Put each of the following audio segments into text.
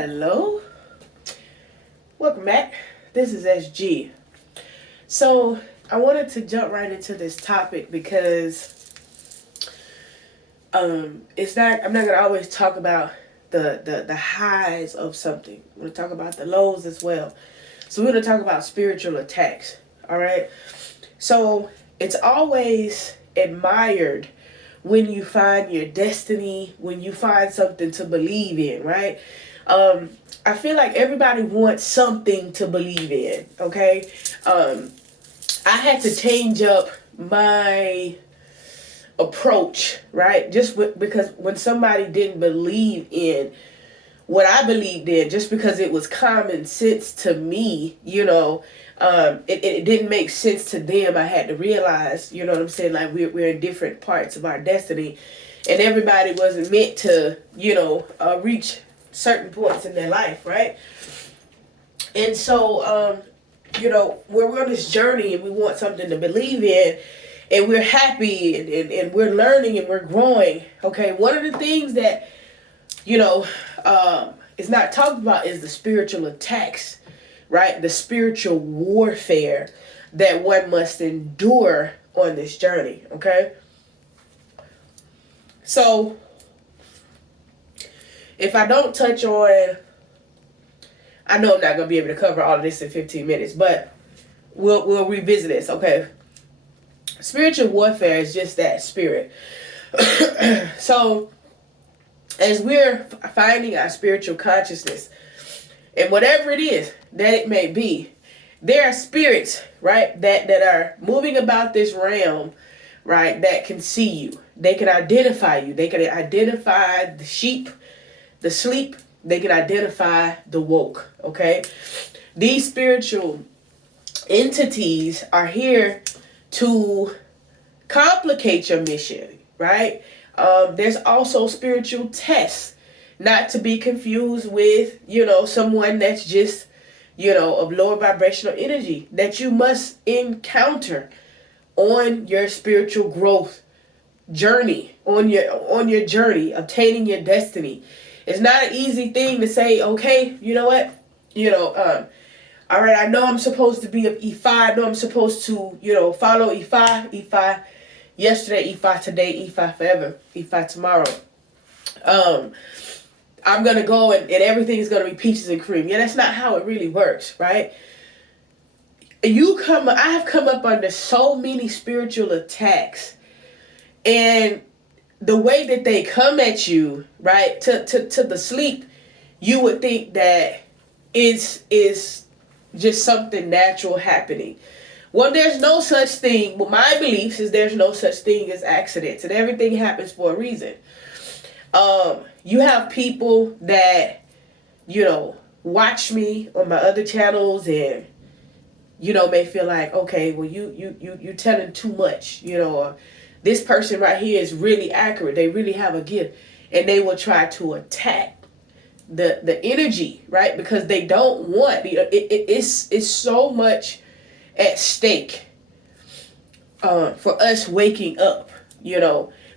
Hello, welcome back. This is SG. So I wanted to jump right into this topic because it's not. I'm not gonna always talk about the highs of something. I'm gonna talk about the lows as well. So we're gonna talk about spiritual attacks. All right. So it's always admired when you find your destiny, when you find something to believe in, right? I feel like everybody wants something to believe in, okay? I had to change up my approach, right? Because when somebody didn't believe in what I believed in, just because it was common sense to me, it didn't make sense to them. I had to realize, you know what I'm saying? Like we're in different parts of our destiny, and everybody wasn't meant to, reach certain points in their life, right? And so, we're on this journey and we want something to believe in, and we're happy and we're learning and we're growing. Okay, one of the things that is not talked about is the spiritual attacks, right? The spiritual warfare that one must endure on this journey. Okay, so if I don't touch on, I know I'm not going to be able to cover all of this in 15 minutes, but we'll revisit this, okay? Spiritual warfare is just that, spirit. So, as we're finding our spiritual consciousness, and whatever it is that it may be, there are spirits, right, that are moving about this realm, right, that can see you. They can identify you. They can identify the sheep, the sleep. They can identify the woke, okay? These spiritual entities are here to complicate your mission, right? There's also spiritual tests, not to be confused with, someone that's just, of lower vibrational energy that you must encounter on your spiritual growth journey, on your journey, obtaining your destiny. It's not an easy thing to say, okay, you know what? All right, I know I'm supposed to be of E5. I know I'm supposed to, follow E5. E5 yesterday, E5 today, E5 forever, E5 tomorrow. I'm going to go and everything's going to be peaches and cream. Yeah, that's not how it really works, right? I have come up under so many spiritual attacks, and the way that they come at you, right, to the sleep, you would think that is just something natural happening. Well, there's no such thing. Well, my beliefs is there's no such thing as accidents, and everything happens for a reason. You have people that, watch me on my other channels and, may feel like, okay, well, you telling too much, or this person right here is really accurate. They really have a gift, and they will try to attack the energy, right? Because they don't want it's so much at stake for us waking up,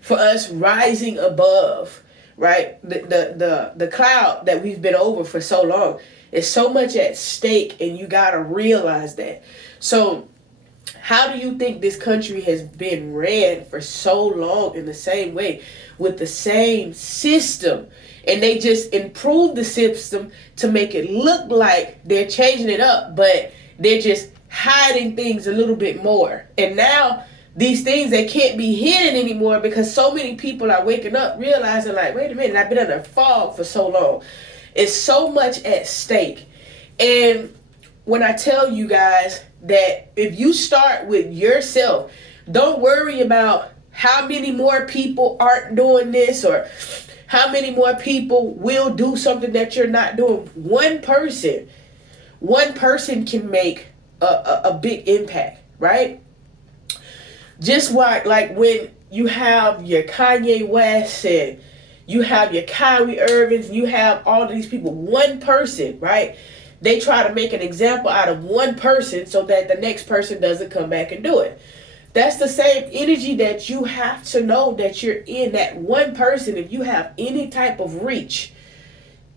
for us rising above, right? The cloud that we've been over for so long is so much at stake, and you gotta realize that. So how do you think this country has been ran for so long in the same way with the same system? And they just improved the system to make it look like they're changing it up, but they're just hiding things a little bit more. And now these things that can't be hidden anymore because so many people are waking up realizing like, wait a minute, I've been under fog for so long. It's so much at stake. And when I tell you guys that if you start with yourself, don't worry about how many more people aren't doing this or how many more people will do something that you're not doing. One person can make a big impact, right? Just like when you have your Kanye West and you have your Kyrie Irvings, and you have all of these people, one person, right? They try to make an example out of one person so that the next person doesn't come back and do it. That's the same energy that you have to know that you're in, that one person. If you have any type of reach,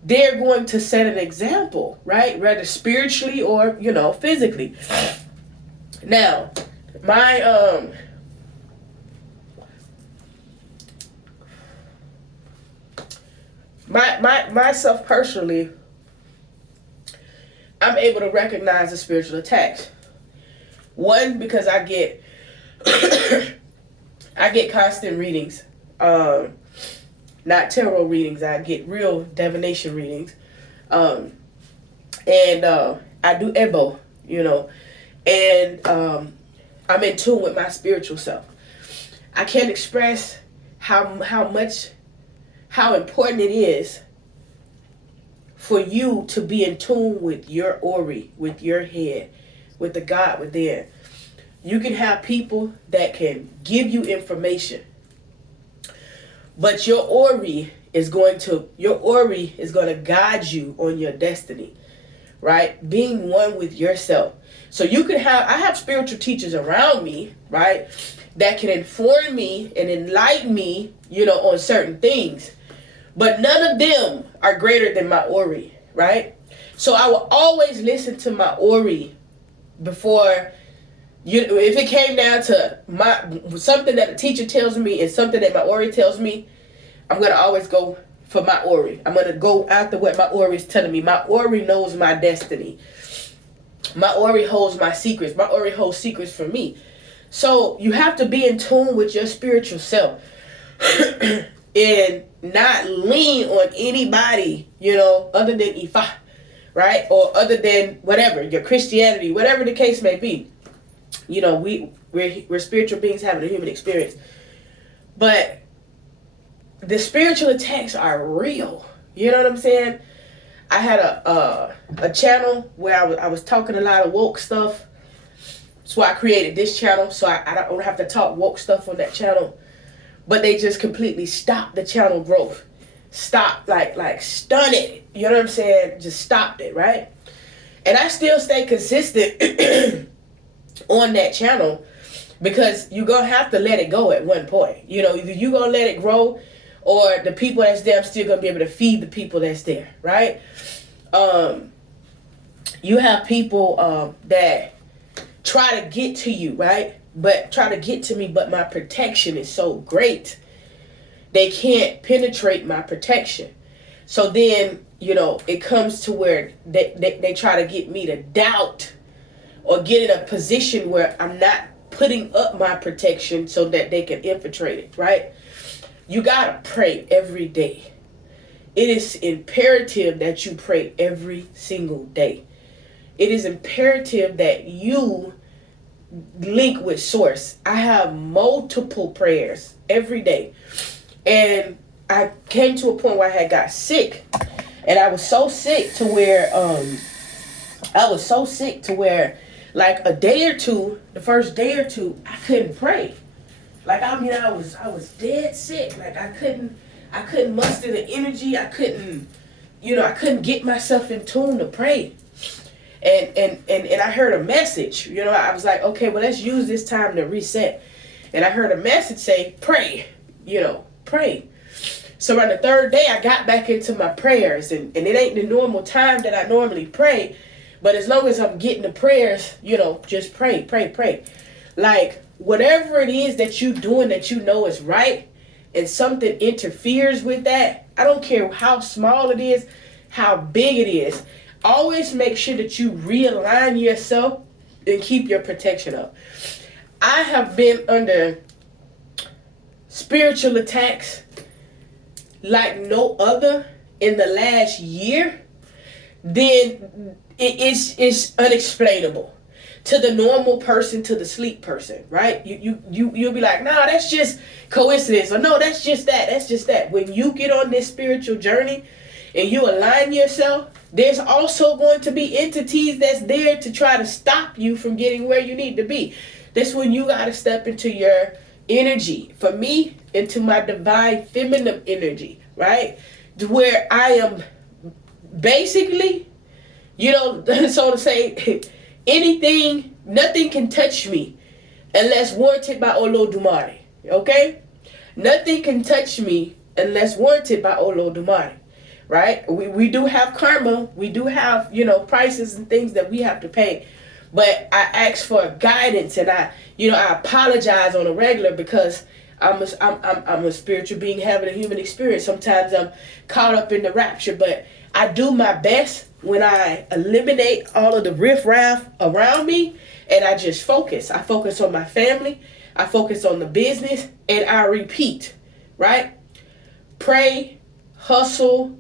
they're going to set an example, right? Whether spiritually or, physically. Now, myself personally, I'm able to recognize the spiritual attacks. One, because I get I get constant readings. Not tarot readings. I get real divination readings. And I do Ebo, and I'm in tune with my spiritual self. I can't express how important it is for you to be in tune with your Ori, with your head, with the God within. You can have people that can give you information, but your Ori is going to guide you on your destiny, right? Being one with yourself. So I have spiritual teachers around me, right, that can inform me and enlighten me, on certain things. But none of them are greater than my Ori, right? So I will always listen to my Ori before, if it came down to something that a teacher tells me and something that my Ori tells me, I'm going to always go for my Ori. I'm going to go after what my Ori is telling me. My Ori knows my destiny. My Ori holds my secrets. My Ori holds secrets for me. So you have to be in tune with your spiritual self and not lean on anybody, other than Ifa, right? Or other than whatever, your Christianity, whatever the case may be. We're spiritual beings having a human experience. But the spiritual attacks are real. You know what I'm saying? I had a channel where I was talking a lot of woke stuff. That's why I created this channel, so I don't have to talk woke stuff on that channel. But they just completely stopped the channel growth. Stopped, like stunned it. You know what I'm saying? Just stopped it, right? And I still stay consistent on that channel because you're going to have to let it go at one point. Either you're going to let it grow or the people that's there, I'm still going to be able to feed the people that's there, right? You have people that try to get to you, right? But try to get to me, but my protection is so great. They can't penetrate my protection. So then, it comes to where they try to get me to doubt or get in a position where I'm not putting up my protection so that they can infiltrate it, right? You gotta pray every day. It is imperative that you pray every single day. It is imperative that you link with source. I have multiple prayers every day. And I came to a point where I had got sick. And I was so sick to where like a day or two, the first day or two, I couldn't pray. Like I was dead sick. Like I couldn't muster the energy. I couldn't get myself in tune to pray. And I heard a message, I was like, okay, well, let's use this time to reset. And I heard a message say, pray, pray. So on the third day, I got back into my prayers, and it ain't the normal time that I normally pray. But as long as I'm getting the prayers, just pray. Like whatever it is that you're doing that is right, and something interferes with that, I don't care how small it is, how big it is. Always make sure that you realign yourself and keep your protection up. I have been under spiritual attacks like no other in the last year. Then it's unexplainable to the normal person, to the sleep person, right? You'll be like, nah, that's just coincidence, or no, that's just that. When you get on this spiritual journey and you align yourself, there's also going to be entities that's there to try to stop you from getting where you need to be. That's when you got to step into your energy. For me, into my divine feminine energy, right? To where I am basically, so to say, nothing can touch me unless warranted by Olodumare, okay? Nothing can touch me unless warranted by Olodumare. right? We do have karma. We do have, prices and things that we have to pay. But I ask for guidance, and I apologize on a regular, because I'm a spiritual being having a human experience. Sometimes I'm caught up in the rapture, but I do my best when I eliminate all of the riffraff around me, and I just focus. I focus on my family. I focus on the business, and I repeat, right? Pray, hustle,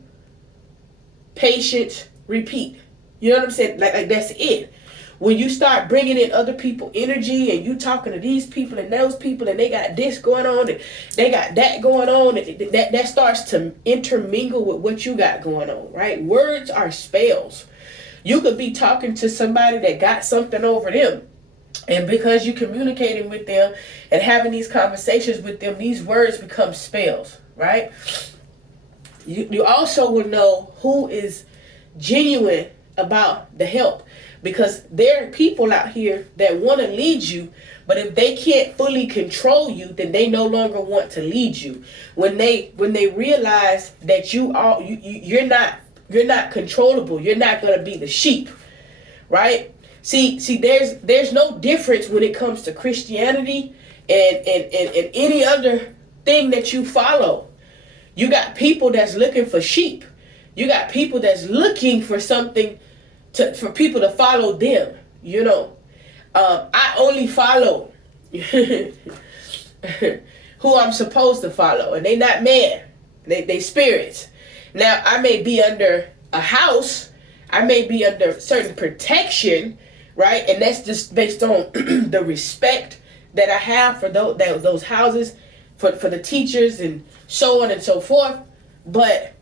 patience, repeat. You know what I'm saying? Like that's it. When you start bringing in other people's energy, and you talking to these people and those people, and they got this going on and they got that going on, that starts to intermingle with what you got going on, right? Words are spells. You could be talking to somebody that got something over them, and because you're communicating with them and having these conversations with them, these words become spells, right? You also will know who is genuine about the help, because there are people out here that want to lead you, but if they can't fully control you, then they no longer want to lead you. When they realize that you're not controllable, you're not going to be the sheep, right? See, there's no difference when it comes to Christianity and any other thing that you follow. You got people that's looking for sheep. You got people that's looking for something for people to follow them. I only follow who I'm supposed to follow, and they not man. They spirits. Now, I may be under a house. I may be under certain protection, right? And that's just based on the respect that I have for those houses, for the teachers, and so on and so forth. But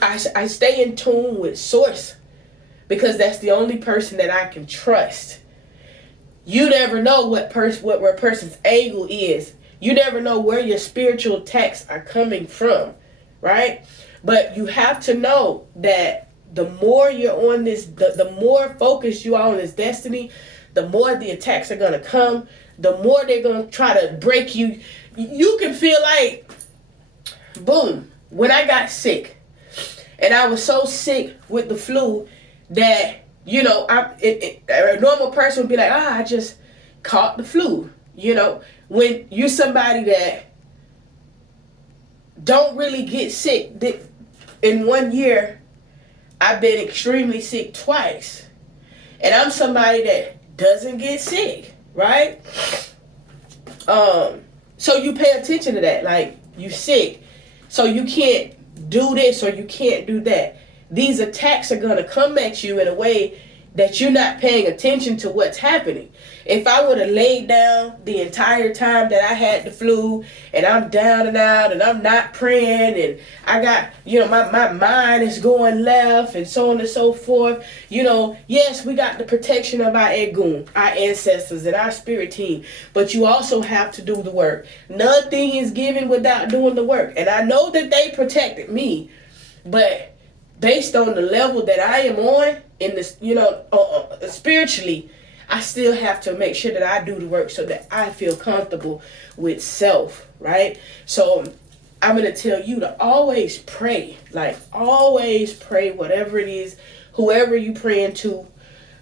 I stay in tune with source, because that's the only person that I can trust. You never know where a person's angle is. You never know where your spiritual attacks are coming from, right? But you have to know that the more you're on this, the more focused you are on this destiny, the more the attacks are going to come, the more they're going to try to break you. You can feel like, boom, when I got sick, and I was so sick with the flu that, a normal person would be like, I just caught the flu. When you're somebody that don't really get sick, in 1 year, I've been extremely sick twice. And I'm somebody that doesn't get sick, right? So you pay attention to that. Like, you sick, so you can't do this or you can't do that. These attacks are going to come at you in a way that you're not paying attention to what's happening. If I would have laid down the entire time that I had the flu, and I'm down and out, and I'm not praying, and I got, my mind is going left, and so on and so forth. Yes, we got the protection of our Egun, our ancestors, and our spirit team, but you also have to do the work. Nothing is given without doing the work. And I know that they protected me, but based on the level that I am on in this, spiritually, I still have to make sure that I do the work so that I feel comfortable with self, right? So I'm going to tell you to always pray, whatever it is, whoever you praying to,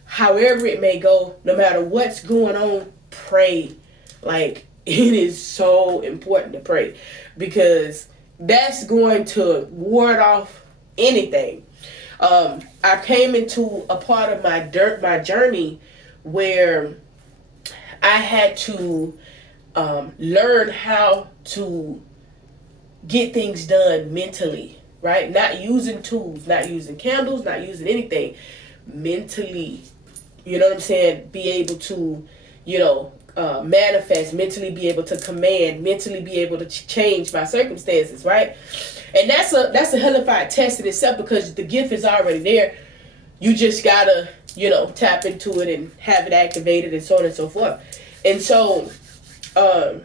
however it may go, no matter what's going on, pray. Like, it is so important to pray, because that's going to ward off anything. I came into a part of my journey where I had to learn how to get things done mentally, right? Not using tools, not using candles, not using anything. Mentally, you know what I'm saying? Be able to, manifest, mentally be able to command, mentally be able to change my circumstances, right? And that's a hellified test in itself, because the gift is already there. You just gotta, tap into it and have it activated, and so on and so forth. And so, a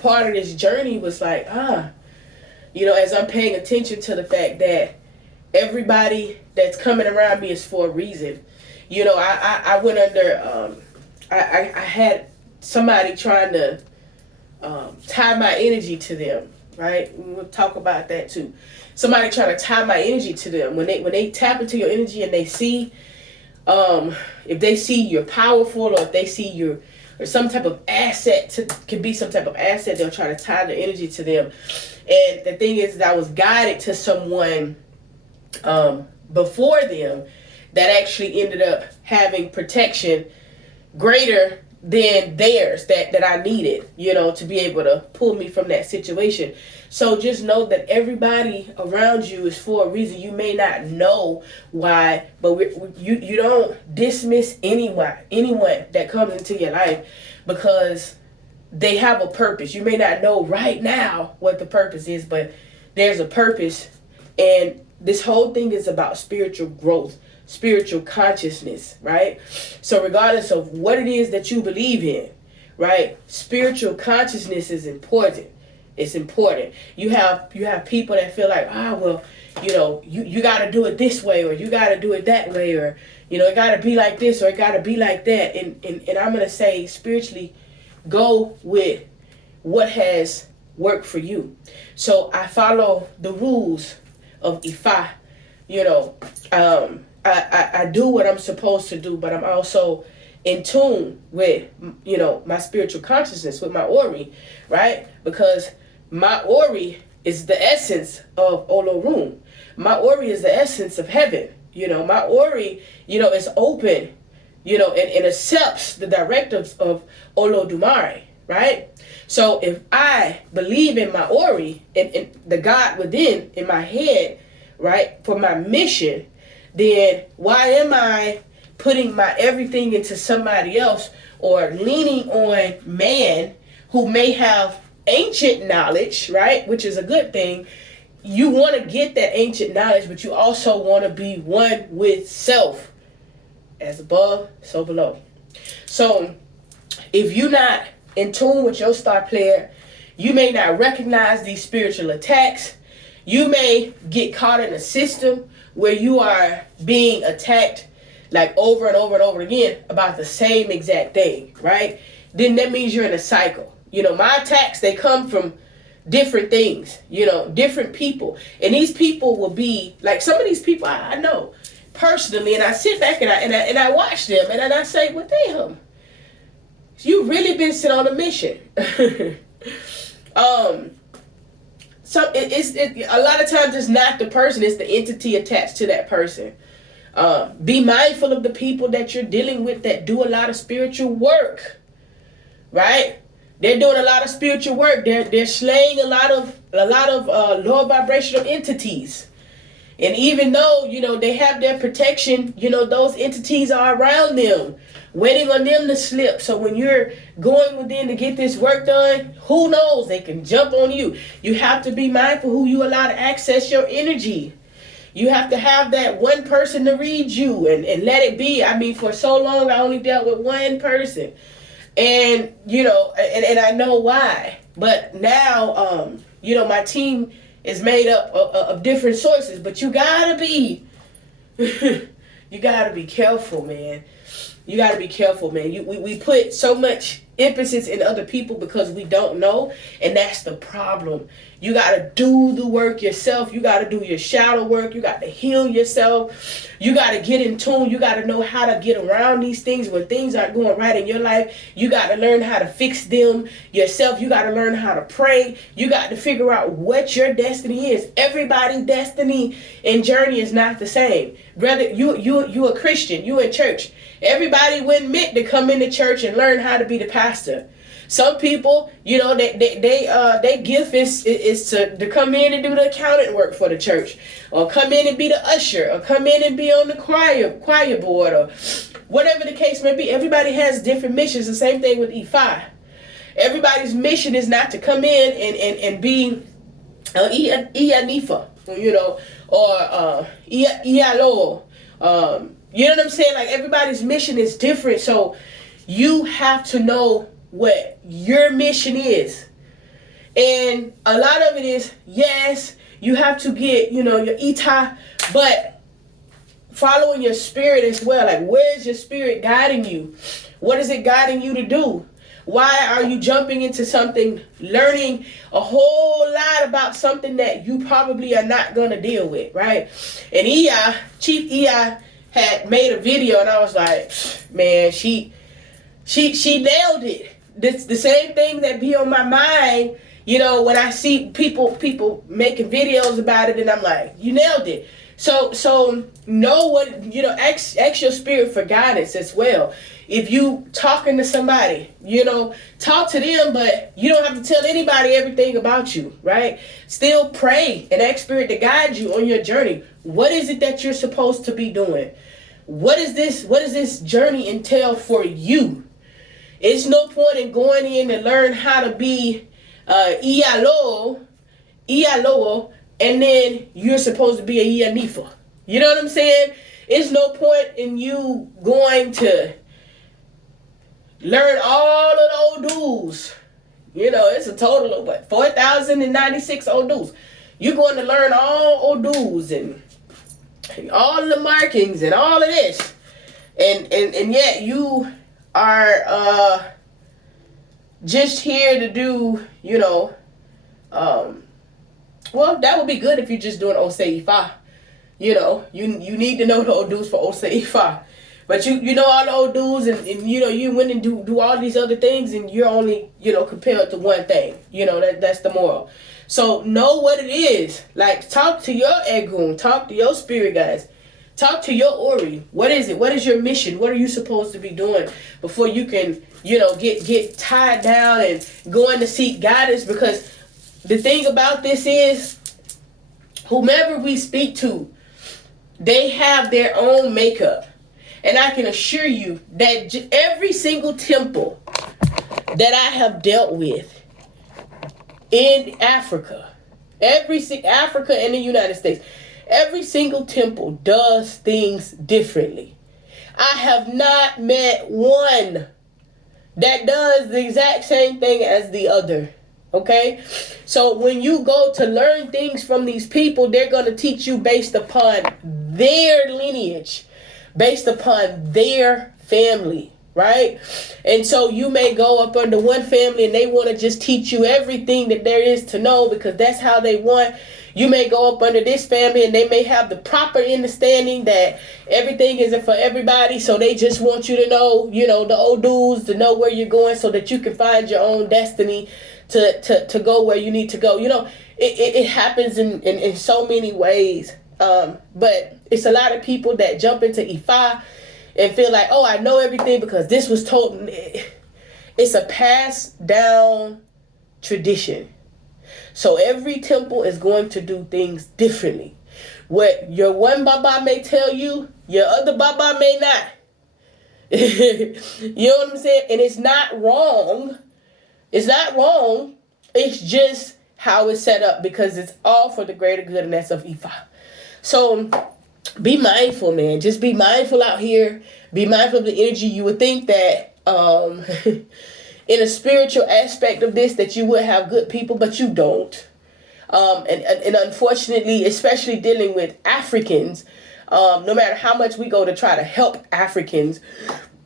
part of this journey was like, as I'm paying attention to the fact that everybody that's coming around me is for a reason. I went under, I had somebody trying to tie my energy to them, right? We'll talk about that too. somebody trying to tie my energy to them. When they tap into your energy and they see, if they see you're powerful, or if they see you're, or some type of asset, can be some type of asset, they'll try to tie their energy to them. And the thing is that I was guided to someone before them that actually ended up having protection greater than theirs that I needed, to be able to pull me from that situation. So just know that everybody around you is for a reason. You may not know why, but you don't dismiss anyone that comes into your life, because they have a purpose. You may not know right now what the purpose is, but there's a purpose. And this whole thing is about spiritual growth, spiritual consciousness, right? So regardless of what it is that you believe in, right, spiritual consciousness is important. It's important. You have people that feel like, well, you got to do it this way, or you got to do it that way, or, it got to be like this, or it got to be like that. And I'm going to say, spiritually, go with what has worked for you. So I follow the rules of Ifa. I do what I'm supposed to do, but I'm also in tune with, my spiritual consciousness, with my Ori, right? Because my Ori is the essence of Olorun. My Ori is the essence of heaven. My Ori, is open, and accepts the directives of Olodumare, right? So if I believe in my Ori and the God within in my head, right, for my mission, then why am I putting my everything into somebody else, or leaning on man who may have ancient knowledge, right, which is a good thing? You want to get that ancient knowledge, but you also want to be one with self. As above, so below. So if you're not in tune with your star player, you may not recognize these spiritual attacks. You may get caught in a system where you are being attacked like over and over and over again about the same exact thing, right? Then that means you're in a cycle. My attacks, they come from different things, different people. And these people will be like, some of these people I know personally, and I sit back and I watch them, and then I say, well, damn, you really been sent on a mission. So a lot of times it's not the person, it's the entity attached to that person. Be mindful of the people that you're dealing with that do a lot of spiritual work, right? They're doing a lot of spiritual work. They're slaying a lot of low vibrational entities. And even though, they have their protection, those entities are around them, waiting on them to slip. So when you're going within to get this work done, who knows? They can jump on you. You have to be mindful who you allow to access your energy. You have to have that one person to read you and let it be. I mean, for so long, I only dealt with one person. And, and I know why. But now, my team is made up of different sources. But you gotta be, you gotta be careful, man. You gotta be careful, man. We put so much emphasis in other people because we don't know. And that's the problem. You got to do the work yourself. You got to do your shadow work. You got to heal yourself. You got to get in tune. You got to know how to get around these things when things aren't going right in your life. You got to learn how to fix them yourself. You got to learn how to pray. You got to figure out what your destiny is. Everybody's destiny and journey is not the same. Brother, you a Christian. You in church. Everybody wasn't meant to come into church and learn how to be the pastor. Some people, they gift is to come in and do the accountant work for the church, or come in and be the usher, or come in and be on the choir board, or whatever the case may be. Everybody has different missions. The same thing with E5. Everybody's mission is not to come in and be Ianifa, or Ialo. You know what I'm saying? Like, everybody's mission is different. So you have to know what your mission is. And a lot of it is, yes, you have to get, your ita, but following your spirit as well. Like, where is your spirit guiding you? What is it guiding you to do? Why are you jumping into something, learning a whole lot about something that you probably are not going to deal with, right? And Chief EI had made a video, and I was like, man, she nailed it. This the same thing that be on my mind, when I see people making videos about it, and I'm like, you nailed it. So know what, ask your spirit for guidance as well. If you talking to somebody, talk to them, but you don't have to tell anybody everything about you, right? Still pray and ask spirit to guide you on your journey. What is it that you're supposed to be doing? What does this journey entail for you? It's no point in going in to learn how to be Ialo, and then you're supposed to be a Ianifa. You know what I'm saying? It's no point in you going to learn all of the Odus. It's a total of 4,096 Odus. You're going to learn all Odus and all the markings and all of this. And yet you are just here to do, well, that would be good if you're just doing Osei Ifa. You need to know the Odus for Osei Ifa. But you know all the Odus, and you went and do all these other things, and you're only, compelled to one thing. That's the moral. So know what it is. Like, talk to your Egun, talk to your spirit guides. Talk to your Ori. What is it? What is your mission? What are you supposed to be doing before you can, get tied down and going to seek guidance? Because the thing about this is, whomever we speak to, they have their own makeup. And I can assure you that every single temple that I have dealt with in Africa, Africa and the United States, every single temple does things differently. I have not met one that does the exact same thing as the other. Okay? So when you go to learn things from these people, they're going to teach you based upon their lineage, based upon their family, right? And so you may go up under one family and they want to just teach you everything that there is to know because that's how they want. You may go up under this family and they may have the proper understanding that everything isn't for everybody. So they just want you to know, the Odus, to know where you're going so that you can find your own destiny to go where you need to go. It happens in so many ways. But it's a lot of people that jump into Ifa and feel like, oh, I know everything because this was told. It's a passed down tradition. So every temple is going to do things differently. What your one Baba may tell you, your other Baba may not. You know what I'm saying? And it's not wrong. It's not wrong. It's just how it's set up because it's all for the greater good, and that's of Ifa. So be mindful, man. Just be mindful out here. Be mindful of the energy. You would think that in a spiritual aspect of this that you would have good people, but you don't. And unfortunately, especially dealing with Africans, no matter how much we go to try to help Africans,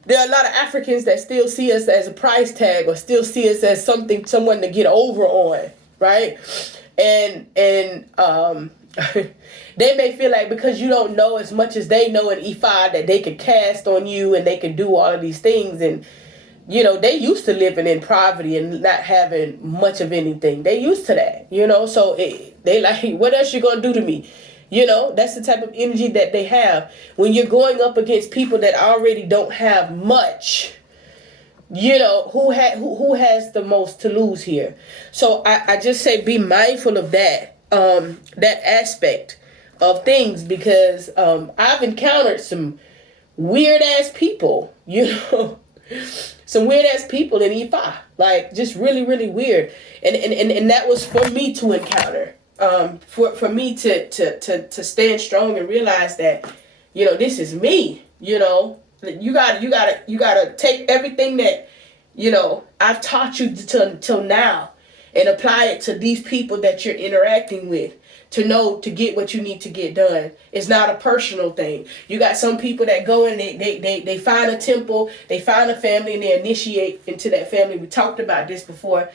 there are a lot of Africans that still see us as a price tag or still see us as someone to get over on, right? And they may feel like because you don't know as much as they know in Ifa that they can cast on you and they can do all of these things. And, they used to living in poverty and not having much of anything. They used to that, so they like, what else you going to do to me? That's the type of energy that they have. When you're going up against people that already don't have much, who has the most to lose here? So I just say be mindful of that aspect of things because I've encountered some weird ass people, some weird ass people in Ifa, like just really, really weird. And that was for me to encounter, for me to stand strong and realize that, this is me, you gotta take everything that, I've taught you till now and apply it to these people that you're interacting with. to know to get what you need to get done. It's not a personal thing. You got some people that go and they find a temple, they find a family, and they initiate into that family. We talked about this before.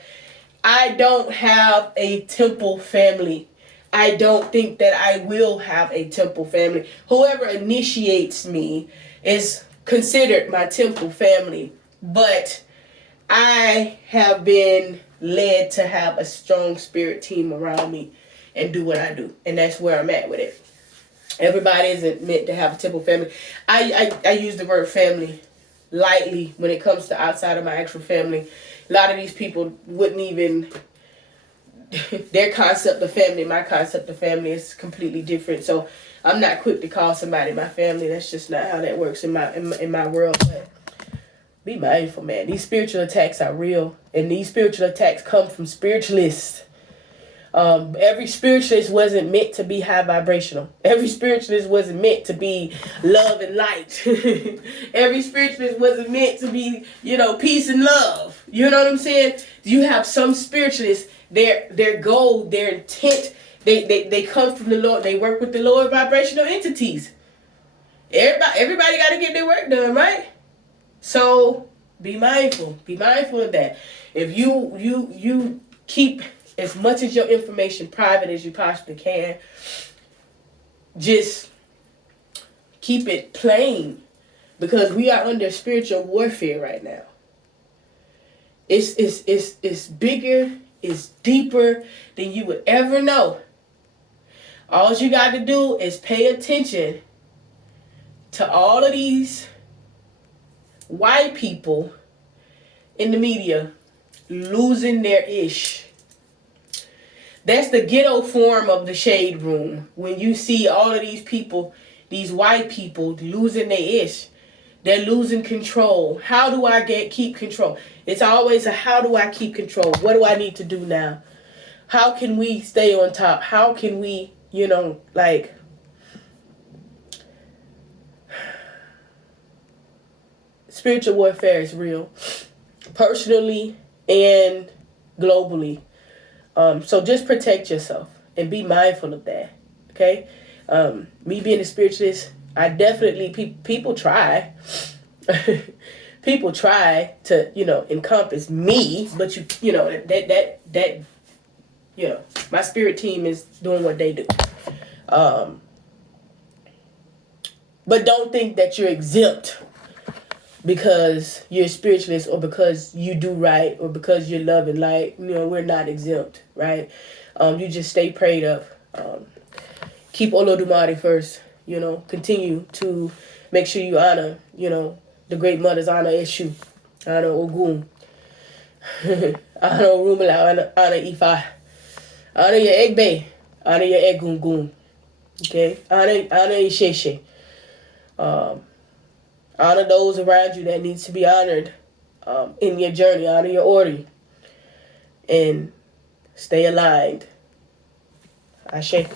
I don't have a temple family. I don't think that I will have a temple family. Whoever initiates me is considered my temple family. But I have been led to have a strong spirit team around me and do what I do. And that's where I'm at with it. Everybody isn't meant to have a temple family. I use the word family lightly when it comes to outside of my actual family. A lot of these people wouldn't even, their concept of family, my concept of family is completely different. So I'm not quick to call somebody my family. That's just not how that works in my world. But be mindful, man. These spiritual attacks are real. And these spiritual attacks come from spiritualists. Every spiritualist wasn't meant to be high vibrational. Every spiritualist wasn't meant to be love and light. Every spiritualist wasn't meant to be, peace and love. You know what I'm saying? You have some spiritualists, their goal, their intent, they come from the Lord. They work with the lower vibrational entities. Everybody got to get their work done, right? So be mindful. Be mindful of that. If you keep as much of your information private as you possibly can, just keep it plain, because we are under spiritual warfare right now. It's bigger, it's deeper than you would ever know. All you got to do is pay attention to all of these white people in the media losing their ish. That's the ghetto form of the shade room. When you see all of these people, these white people losing their ish, they're losing control. How do I keep control? It's always a how do I keep control? What do I need to do now? How can we stay on top? How can we, spiritual warfare is real, personally and globally. So just protect yourself and be mindful of that, okay? Me being a spiritualist, I definitely, people try. People try to, encompass me, but my spirit team is doing what they do. But don't think that you're exempt because you're a spiritualist or because you do right or because you're loving light. We're not exempt, right? You just stay prayed up. Keep Olodumare first, continue to make sure you honor, the great mothers, honor Eshu, honor Ogun, honor Orumila, honor Ifa, honor your Egbe, honor your Egungun, okay? Honor Isheshe. Honor those around you that needs to be honored in your journey. Honor your order. And stay aligned. Ashe.